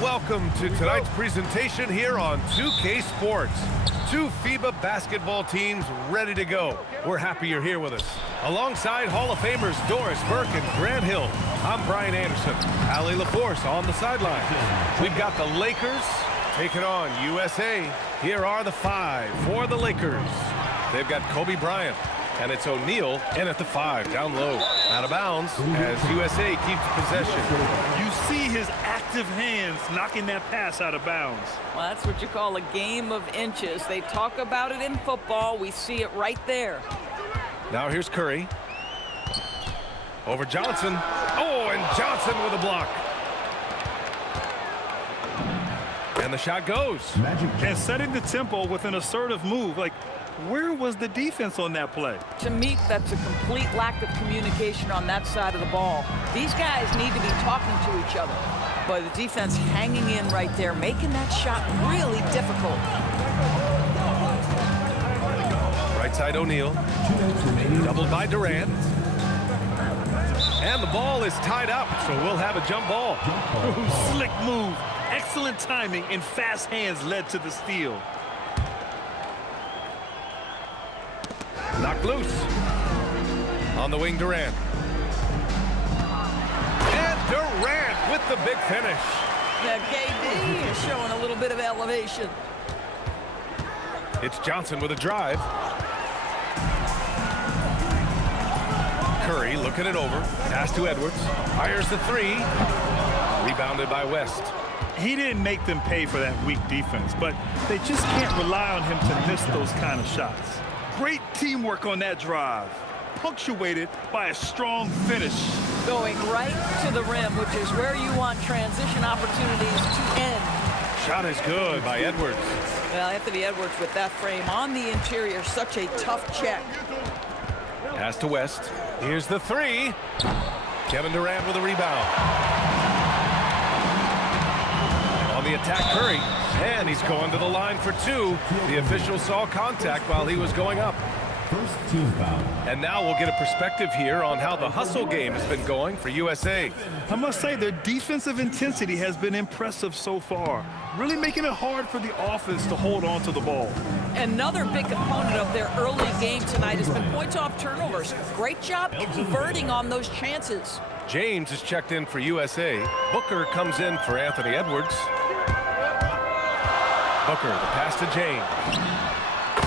welcome to tonight's presentation here on 2K Sports. Two FIBA basketball teams ready to go. We're happy you're here with us. Alongside Hall of Famers Doris Burke and Grant Hill, I'm Brian Anderson. Allie LaForce on the sidelines. We've got the Lakers taking on USA. Here are the five for the Lakers. They've got Kobe Bryant, and it's O'Neal in at the 5, down low. Out of bounds as USA keeps possession. You see his active hands knocking that pass out of bounds. Well, that's what you call a game of inches. They talk about it in football. We see it right there. Now here's Curry. Over Johnson. Oh, and Johnson with a block. And the shot goes. And setting the tempo with an assertive move. Like, where was the defense on that play? To me, that's a complete lack of communication on that side of the ball. These guys need to be talking to each other. But the defense hanging in right there, making that shot really difficult. Right side O'Neal. Doubled by Durant. And the ball is tied up, so we'll have a jump ball. Slick move. Excellent timing and fast hands led to the steal. Knocked loose. On the wing, Durant. And Durant with the big finish. Yeah, KD is showing a little bit of elevation. It's Johnson with a drive. Curry looking it over. Pass to Edwards. Fires the 3. Rebounded by West. He didn't make them pay for that weak defense, but they just can't rely on him to miss those kind of shots. Great teamwork on that drive, punctuated by a strong finish. Going right to the rim, which is where you want transition opportunities to end. Shot is good by Edwards. Well, Anthony Edwards with that frame on the interior, such a tough check. Pass to West. Here's the 3. Kevin Durant with a rebound. On the attack, Curry. And he's going to the line for 2. The official saw contact while he was going up. First team foul. And now we'll get a perspective here on how the hustle game has been going for USA. I must say their defensive intensity has been impressive so far, really making it hard for the offense to hold on to the ball. Another big component of their early game tonight has been points off turnovers. Great job converting on those chances. James is checked in for USA. Booker comes in for Anthony Edwards. Booker, the pass to James.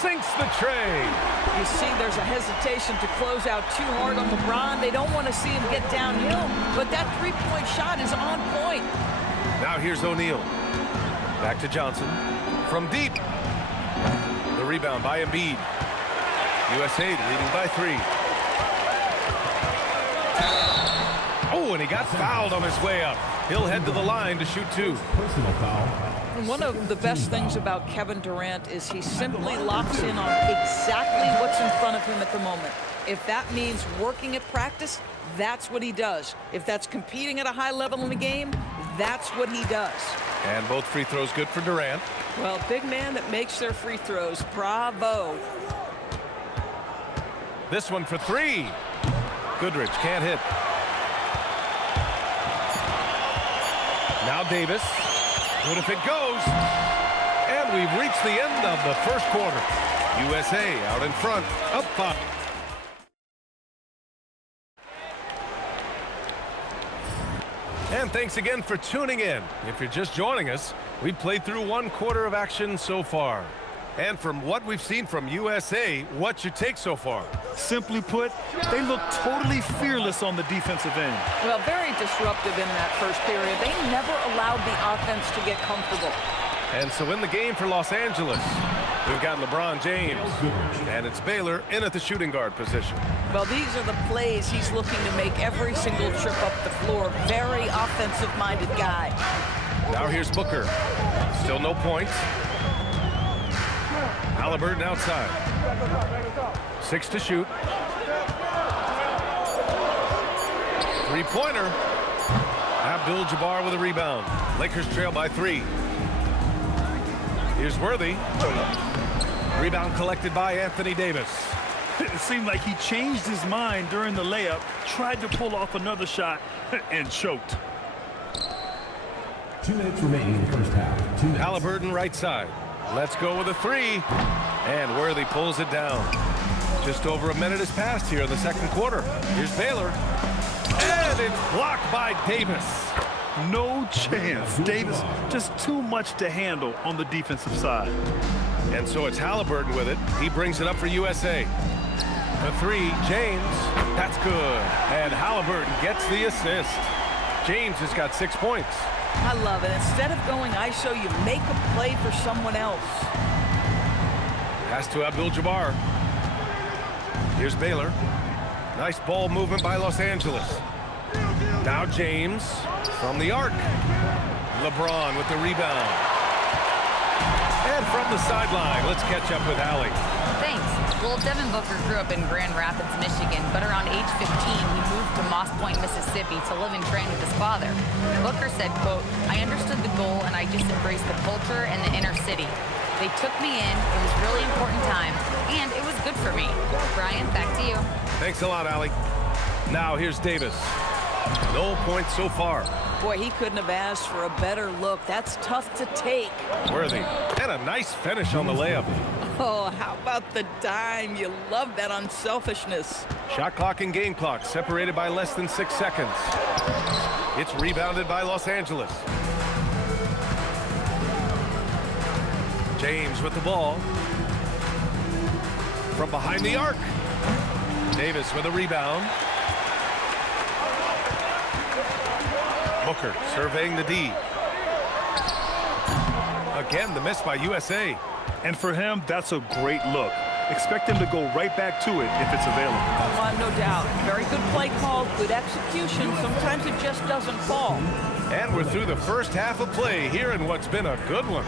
Sinks the tray. You see there's a hesitation to close out too hard on LeBron. They don't want to see him get downhill, but that three-point shot is on point. Now here's O'Neal. Back to Johnson. From deep. The rebound by Embiid. USA leading by 3. Oh, and he got fouled on his way up. He'll head to the line to shoot 2. Personal foul. One of the best things about Kevin Durant is he simply locks in on exactly what's in front of him at the moment. If that means working at practice, that's what he does. If that's competing at a high level in the game, that's what he does. And both free throws good for Durant. Well, big man that makes their free throws. Bravo. This one for 3. Goodrich can't hit. Now Davis. Good if it goes. And we've reached the end of the first quarter. USA out in front, up 5. And thanks again for tuning in. If you're just joining us, we've played through 1 quarter of action so far. And from what we've seen from USA, what's your take so far? Simply put, they look totally fearless on the defensive end. Well, very disruptive in that first period. They never allowed the offense to get comfortable. And so in the game for Los Angeles, we've got LeBron James. And it's Baylor in at the shooting guard position. Well, these are the plays he's looking to make every single trip up the floor. Very offensive-minded guy. Now here's Booker. Still no points. Halliburton outside. 6 to shoot. 3-pointer. Abdul-Jabbar with a rebound. Lakers trail by 3. Here's Worthy. Rebound collected by Anthony Davis. It seemed like he changed his mind during the layup, tried to pull off another shot, and choked. 2 minutes remaining in the first half. 2 minutes. Halliburton right side. Let's go with a three. And Worthy pulls it down. Just over a minute has passed here in the second quarter. Here's Baylor. And it's blocked by Davis. No chance. Davis, just too much to handle on the defensive side. And so it's Halliburton with it. He brings it up for USA. The three, James. That's good. And Halliburton gets the assist. James has got 6 points. I love it. Instead of going ISO, you make a play for someone else. Pass to Abdul-Jabbar. Here's Baylor. Nice ball movement by Los Angeles. Now James from the arc. LeBron with the rebound. And from the sideline, let's catch up with Allie. Thanks. Well, Devin Booker grew up in Grand Rapids, Michigan, but around age 15, he moved to Moss Point, Mississippi to live and train with his father. Booker said, quote, "I understood the goal and I just embraced the culture and the inner city. They took me in. It was a really important time, and it was good for me." Brian, back to you. Thanks a lot, Allie. Now here's Davis. No points so far. Boy, he couldn't have asked for a better look. That's tough to take. Worthy. And a nice finish on the layup. Oh, how about the dime? You love that unselfishness. Shot clock and game clock separated by less than 6 seconds. It's rebounded by Los Angeles. James with the ball. From behind the arc. Davis with a rebound. Booker surveying the D. Again, the miss by USA. And for him, that's a great look. Expect him to go right back to it if it's available. No doubt. Very good play call, good execution. Sometimes it just doesn't fall. And we're through the first half of play here in what's been a good one.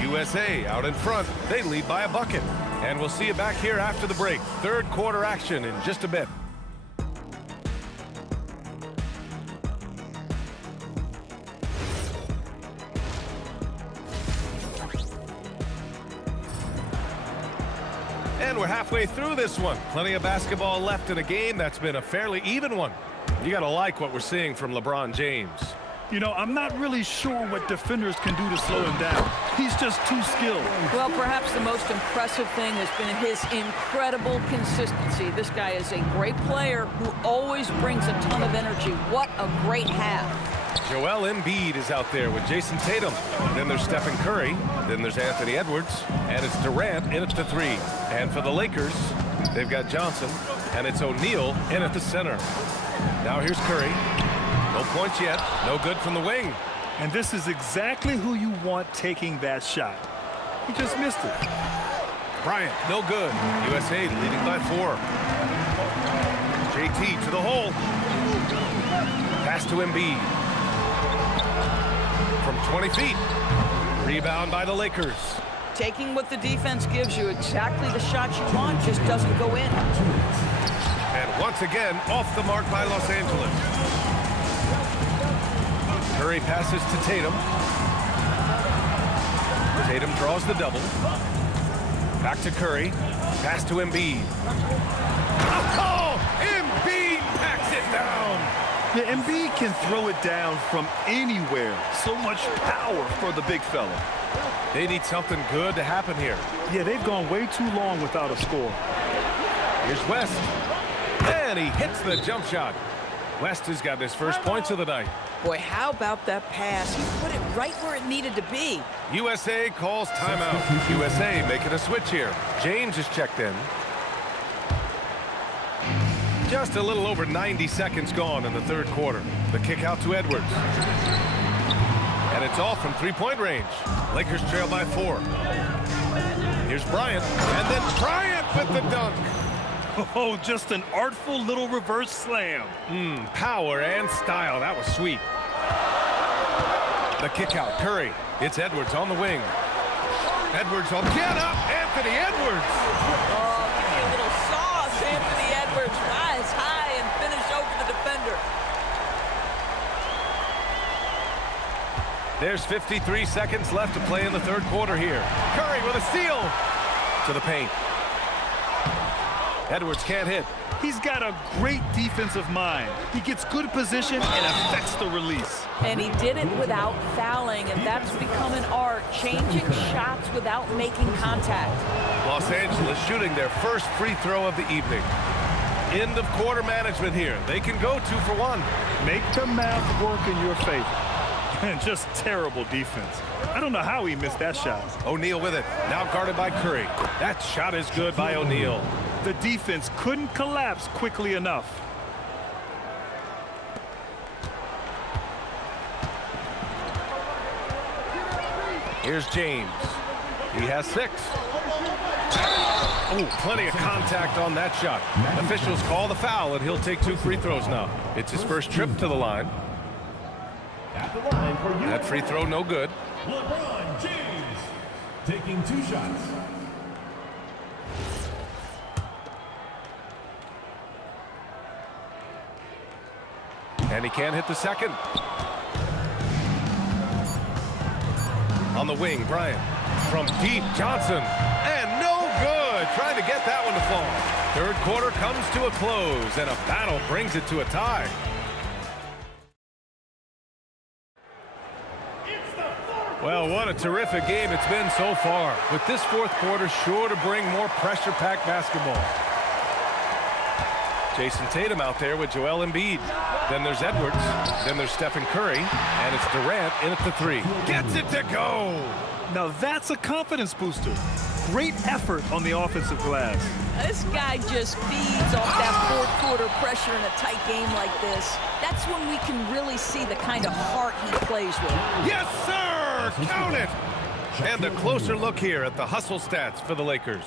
USA out in front. They lead by a bucket. And we'll see you back here after the break. Third quarter action in just a bit. And we're halfway through this one. Plenty of basketball left in a game that's been a fairly even one. You got to like what we're seeing from LeBron James. You know, I'm not really sure what defenders can do to slow him down. He's just too skilled. Well, perhaps the most impressive thing has been his incredible consistency. This guy is a great player who always brings a ton of energy. What a great half. Joel Embiid is out there with Jason Tatum. Then there's Stephen Curry. Then there's Anthony Edwards. And it's Durant in at the three. And for the Lakers, they've got Johnson. And it's O'Neal in at the center. Now here's Curry. No points yet. No good from the wing. And this is exactly who you want taking that shot. He just missed it. Bryant, no good. USA leading by 4. JT to the hole. Pass to Embiid. From 20 feet. Rebound by the Lakers. Taking what the defense gives you, exactly the shot you want, just doesn't go in. And once again, off the mark by Los Angeles. Curry passes to Tatum. Tatum draws the double. Back to Curry. Pass to Embiid. Oh! Embiid packs it down! Yeah, Embiid can throw it down from anywhere. So much power for the big fella. They need something good to happen here. Yeah, they've gone way too long without a score. Here's West. And he hits the jump shot. West has got his first points of the night. Boy, how about that pass? He put it right where it needed to be. USA calls timeout. USA making a switch here. James is checked in. Just a little over 90 seconds gone in the third quarter. The kick out to Edwards. And it's off from three-point range. Lakers trail by 4. Here's Bryant. And then Bryant with the dunk. Oh, just an artful little reverse slam. Power and style. That was sweet. The kick out. Curry. It's Edwards on the wing. Edwards on. Get up, Anthony Edwards. Oh, give me a little sauce, Anthony Edwards. Rise high and finish over the defender. There's 53 seconds left to play in the third quarter here. Curry with a steal to the paint. Edwards can't hit. He's got a great defensive mind. He gets good position and affects the release. And he did it without fouling, and that's become an art, changing shots without making contact. Los Angeles shooting their first free throw of the evening. End of quarter management here. They can go 2 for 1. Make the math work in your favor. And just terrible defense. I don't know how he missed that shot. O'Neal with it. Now guarded by Curry. That shot is good by O'Neal. The defense couldn't collapse quickly enough. Here's James. He has 6. Oh, plenty of contact on that shot. Officials call the foul, and he'll take 2 free throws now. It's his first trip to the line. At the line for That free throw no good. LeBron James taking 2 shots. And he can't hit the second. On the wing, Bryant. From deep, Johnson. And no good. Trying to get that one to fall. Third quarter comes to a close, and a battle brings it to a tie. Well, what a terrific game it's been so far. With this fourth quarter sure to bring more pressure-packed basketball. Jason Tatum out there with Joel Embiid. Then there's Edwards. Then there's Stephen Curry. And it's Durant in at the 3. Gets it to go! Now that's a confidence booster. Great effort on the offensive glass. This guy just feeds off that fourth quarter pressure in a tight game like this. That's when we can really see the kind of heart he plays with. Yes, sir! Count it! And a closer look here at the hustle stats for the Lakers.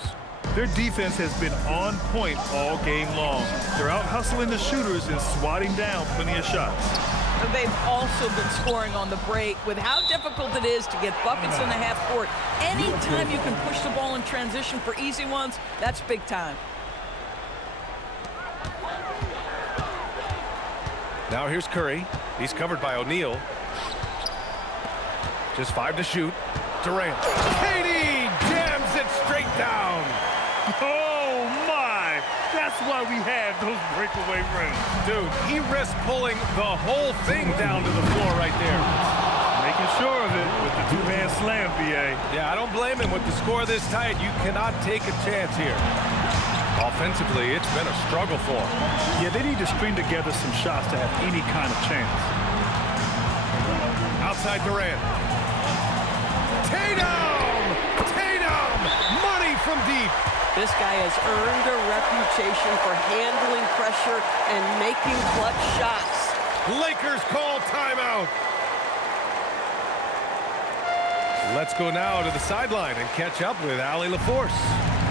Their defense has been on point all game long. They're out hustling the shooters and swatting down plenty of shots. And they've also been scoring on the break. With how difficult it is to get buckets in the half court, anytime you can push the ball in transition for easy ones, that's big time. Now here's Curry. He's covered by O'Neal. Just 5 to shoot. Durant. KD jams it straight down. Oh, my! That's why we have those breakaway runs. Dude, he risked pulling the whole thing down to the floor right there. Making sure of it with the 2-man slam, B.A. Yeah, I don't blame him. With the score this tight, you cannot take a chance here. Offensively, it's been a struggle for him. Yeah, they need to string together some shots to have any kind of chance. Outside Durant. Tatum! Tatum! Money from deep. This guy has earned a reputation for handling pressure and making clutch shots. Lakers call timeout. Let's go now to the sideline and catch up with Allie LaForce.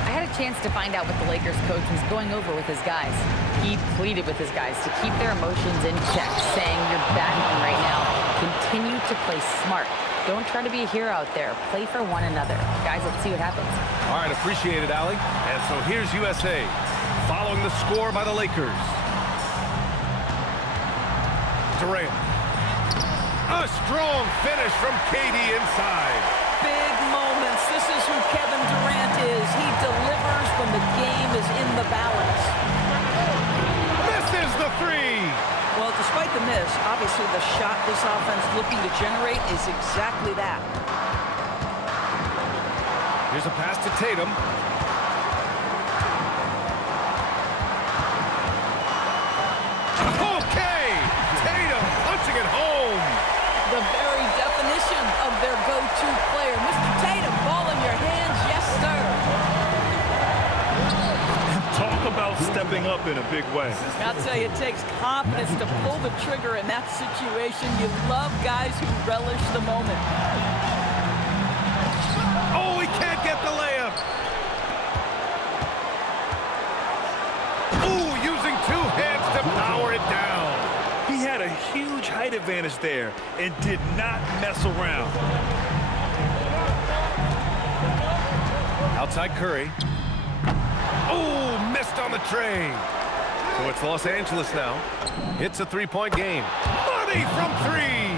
I had a chance to find out what the Lakers coach was going over with his guys. He pleaded with his guys to keep their emotions in check, saying, "You're battling right now. Continue to play smart. Don't try to be a hero out there. Play for one another." Guys, let's see what happens. All right, appreciate it, Allie. And so here's USA following the score by the Lakers. Durant. A strong finish from KD inside. Big moments. This is who Kevin Durant is. He delivers when the game is in the balance. Misses the 3. Well, despite the miss, obviously the shot this offense looking to generate is exactly that. Here's a pass to Tatum. Okay! Tatum punching it home. The very definition of their go-to player. Mr. Tatum, ball in your hands. Yes, sir. Talk about stepping up in a big way. I'll tell you, it takes confidence to pull the trigger in that situation. You love guys who relish the moment. Oh, he can't get the layup. Ooh, using 2 hands to power it down. He had a huge height advantage there and did not mess around. Outside Curry. Oh, missed on the tray. So it's Los Angeles now. It's a 3-point game. Money from 3.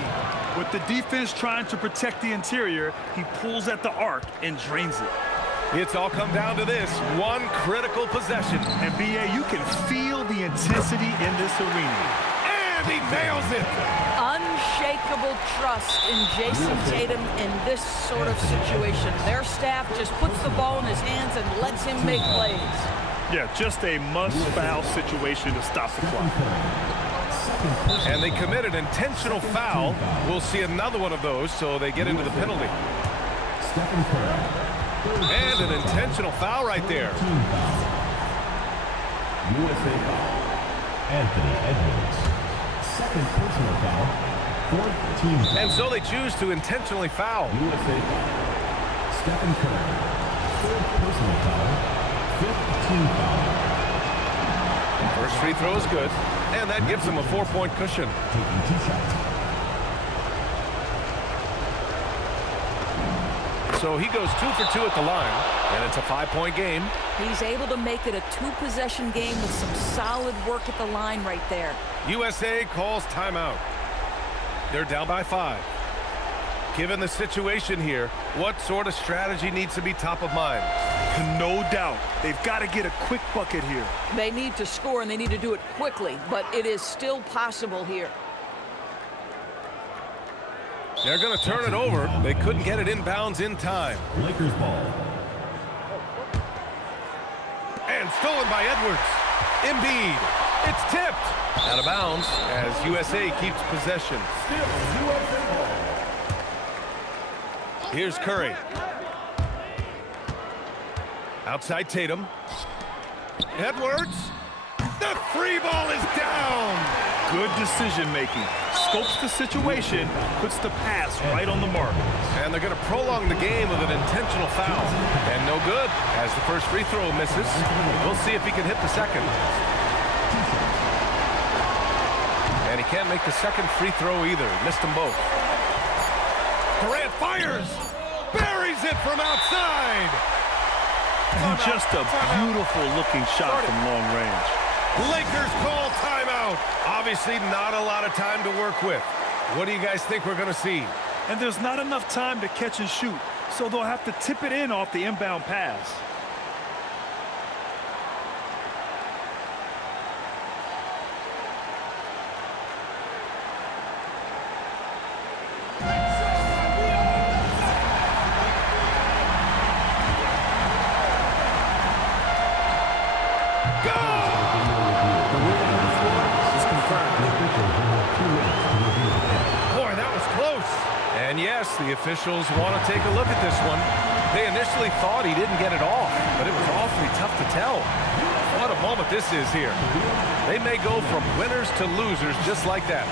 With the defense trying to protect the interior, he pulls at the arc and drains it. It's all come down to this one critical possession. And B.A., you can feel the intensity in this arena. And he nails it. Unshakable trust in Jason Tatum in this sort of situation. Their staff just puts the ball in his hands and lets him make plays. Yeah, just a must-foul situation to stop the clock. And they commit an intentional foul. We'll see another one of those, so they get into the penalty. Stephen Curry. And an intentional foul right there. USA foul. Anthony Edwards. Second personal foul. Fourth team foul. And so they choose to intentionally foul. USA foul. Stephen Curry. Third personal foul. Fifth team foul. First free throw is good, and that gives them a 4-point cushion. Taking 2 shots. So he goes 2 for 2 at the line, and it's a 5-point game. He's able to make it a 2-possession game with some solid work at the line right there. USA calls timeout. They're down by 5. Given the situation here, what sort of strategy needs to be top of mind? No doubt. They've got to get a quick bucket here. They need to score, and they need to do it quickly, but it is still possible here. They're going to turn it over. They couldn't get it inbounds in time. Lakers ball. And stolen by Edwards. Embiid. It's tipped. Out of bounds as USA keeps possession. Still USA ball. Here's Curry. Outside Tatum. Edwards. The free ball is down. Good decision-making. Scopes the situation, puts the pass right on the mark. And they're going to prolong the game with an intentional foul. And no good as the first free throw misses. We'll see if he can hit the second. And he can't make the second free throw either. Missed them both. Durant fires. Buries it from outside. Just a beautiful-looking shot from long range. Lakers call timeout. Obviously not a lot of time to work with. What do you guys think we're going to see? And there's not enough time to catch and shoot, so they'll have to tip it in off the inbound pass. And yes, the officials want to take a look at this one. They initially thought he didn't get it off, but it was awfully tough to tell. What a moment this is here. They may go from winners to losers just like that.